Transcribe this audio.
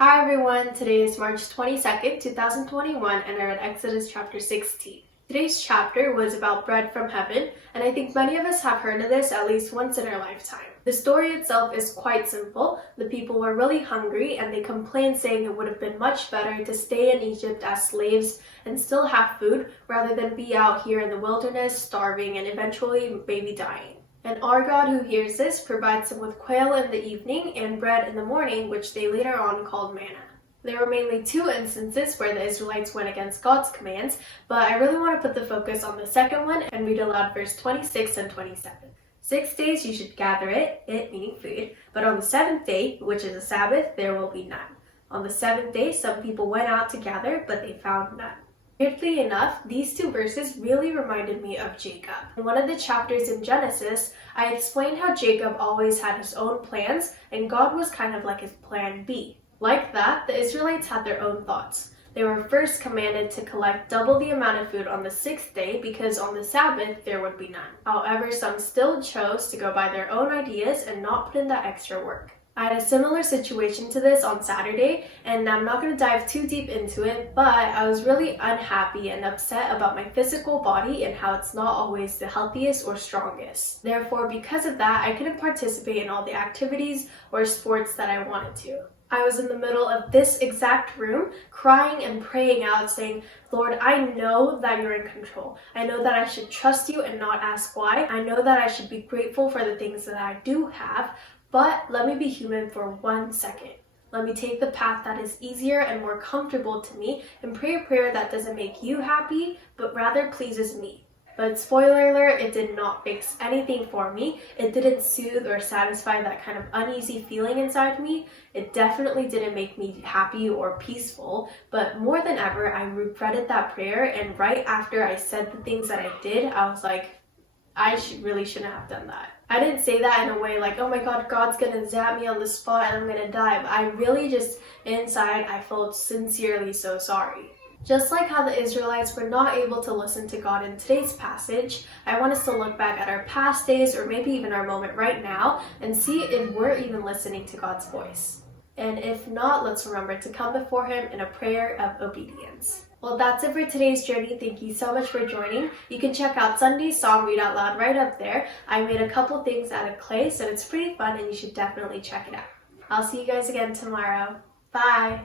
Hi everyone, today is March 22nd, 2021, and I read Exodus chapter 16. Today's chapter was about bread from heaven, and I think many of us have heard of this at least once in our lifetime. The story itself is quite simple. The people were really hungry, and they complained saying it would have been much better to stay in Egypt as slaves and still have food rather than be out here in the wilderness starving and eventually maybe dying. And our God who hears this provides them with quail in the evening and bread in the morning, which they later on called manna. There were mainly two instances where the Israelites went against God's commands, but I really want to put the focus on the second one and read aloud verse 26 and 27. 6 days you should gather it meaning food, but on the seventh day, which is a Sabbath, there will be none. On the seventh day, some people went out to gather, but they found none. Weirdly enough, these two verses really reminded me of Jacob. In one of the chapters in Genesis, I explained how Jacob always had his own plans, and God was kind of like his plan B. Like that, the Israelites had their own thoughts. They were first commanded to collect double the amount of food on the sixth day because on the Sabbath there would be none. However, some still chose to go by their own ideas and not put in that extra work. I had a similar situation to this on Saturday, and I'm not going to dive too deep into it, but I was really unhappy and upset about my physical body and how it's not always the healthiest or strongest. Therefore, because of that, I couldn't participate in all the activities or sports that I wanted to. I was in the middle of this exact room, crying and praying out, saying, Lord, I know that you're in control. I know that I should trust you and not ask why. I know that I should be grateful for the things that I do have, but let me be human for 1 second. Let me take the path that is easier and more comfortable to me and pray a prayer that doesn't make you happy, but rather pleases me. But spoiler alert, it did not fix anything for me. It didn't soothe or satisfy that kind of uneasy feeling inside me. It definitely didn't make me happy or peaceful, but more than ever, I regretted that prayer, and right after I said the things that I did, I was like, I really shouldn't have done that. I didn't say that in a way like, oh my God, God's gonna zap me on the spot and I'm gonna die. But I really just, inside, I felt sincerely so sorry. Just like how the Israelites were not able to listen to God in today's passage, I want us to look back at our past days or maybe even our moment right now and see if we're even listening to God's voice. And if not, let's remember to come before Him in a prayer of obedience. Well, that's it for today's journey. Thank you so much for joining. You can check out Sunday's Song Read Out Loud right up there. I made a couple things out of clay, so it's pretty fun and you should definitely check it out. I'll see you guys again tomorrow. Bye!